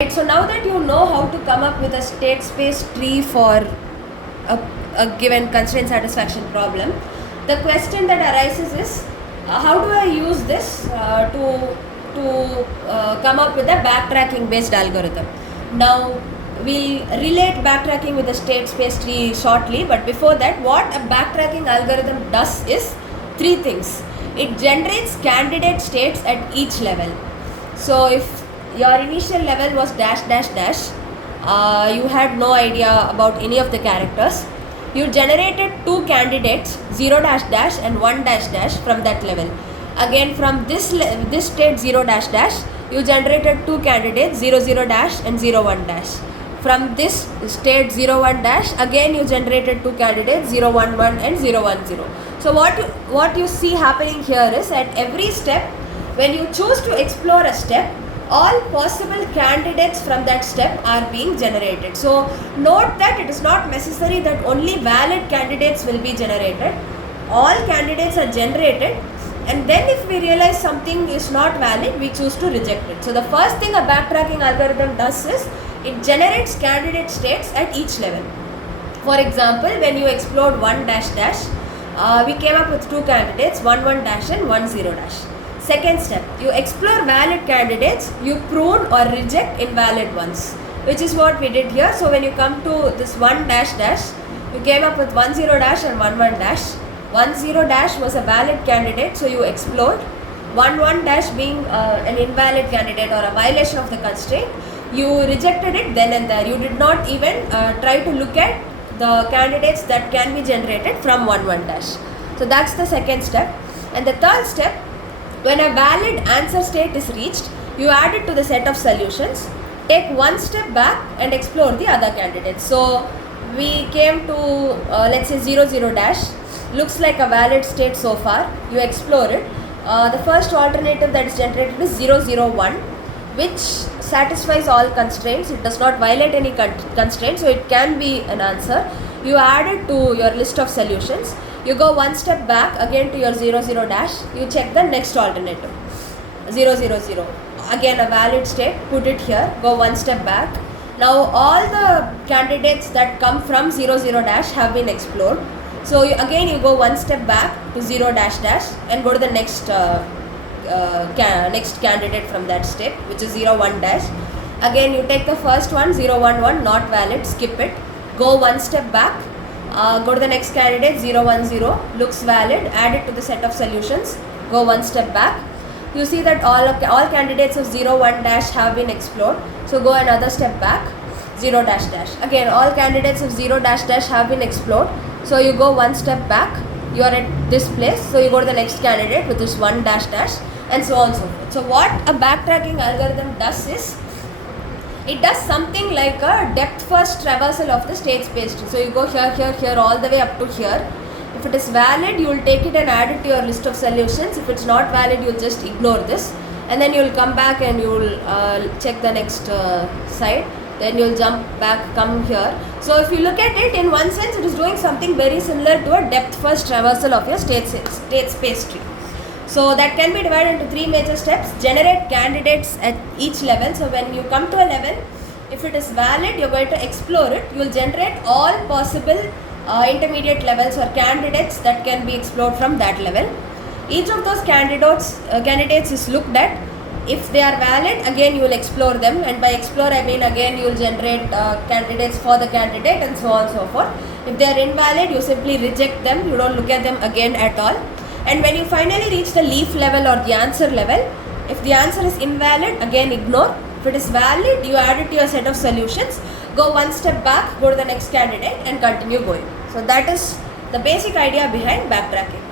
Right, so now that you know how to come up with a state space tree for a given constraint satisfaction problem, the question that arises is how do I use this to come up with a backtracking based algorithm. Now we'll relate backtracking with a state space tree shortly, but before that, what a backtracking algorithm does is three things. It generates candidate states at each level. So if your initial level was dash dash dash, you had no idea about any of the characters, you generated two candidates 0 dash dash and 1 dash dash from that level. Again from this state 0 dash dash, you generated two candidates 0 0 dash and 0 1 dash. From this state 0 1 dash, again you generated two candidates 0 1 1 and 0 1 0. So what you see happening here is at every step, when you choose to explore a step, all possible candidates from that step are being generated. So note that it is not necessary that only valid candidates will be generated. All candidates are generated, and then if we realize something is not valid, we choose to reject it. So the first thing a backtracking algorithm does is it generates candidate states at each level. For example, when you explored 1 dash dash, we came up with two candidates 1 1 dash and 1 0 dash. Second step, you explore valid candidates, you prune or reject invalid ones, which is what we did here. So when you come to this 1 dash dash, you came up with 1 0 dash and 1 1 dash. 1 0 dash was a valid candidate, so you explored. 1 1 dash being an invalid candidate or a violation of the constraint, you rejected it then and there. You did not even try to look at the candidates that can be generated from 1 1 dash. So that's the second step. And the third step, when a valid answer state is reached, you add it to the set of solutions, take one step back and explore the other candidates. So we came to let's say 0 0 dash, looks like a valid state so far, you explore it. The first alternative that is generated is 0 0 1, which satisfies all constraints. It does not violate any constraints, so it can be an answer. You add it to your list of solutions. You go one step back again to your 0 0 dash, you check the next alternative 0 0 0, again a valid state, put it here, go one step back. Now all the candidates that come from 0 0 dash have been explored. So again you go one step back to 0 dash dash and go to the next next candidate from that step, which is 0 1 dash. Again you take the first one 0 1 1, not valid, skip it, go one step back, go to the next candidate 0 1 0, looks valid, add it to the set of solutions, go one step back. You see that all candidates of 0 1 dash have been explored, so go another step back, 0 dash dash. Again all candidates of 0 dash dash have been explored, so you go one step back, you are at this place, so you go to the next candidate which is 1 dash dash, and so on and so forth. So what a backtracking algorithm does is it does something like a depth first traversal of the state space tree. So you go here, here, here, all the way up to here. If it is valid, you will take it and add it to your list of solutions. If it's not valid, you will just ignore this, and then you will come back and you will check the next side. Then you will jump back, come here. So if you look at it, in one sense, it is doing something very similar to a depth first traversal of your state space tree. So that can be divided into three major steps. Generate candidates at each level. So when you come to a level, if it is valid, you're going to explore it. You will generate all possible intermediate levels or candidates that can be explored from that level. Each of those candidates is looked at. If they are valid, again you will explore them, and by explore I mean again you will generate candidates for the candidate and so on and so forth. If they are invalid, you simply reject them. You don't look at them again at all. And when you finally reach the leaf level or the answer level, if the answer is invalid, again ignore. If it is valid, you add it to your set of solutions, go one step back, go to the next candidate and continue going. So that is the basic idea behind backtracking.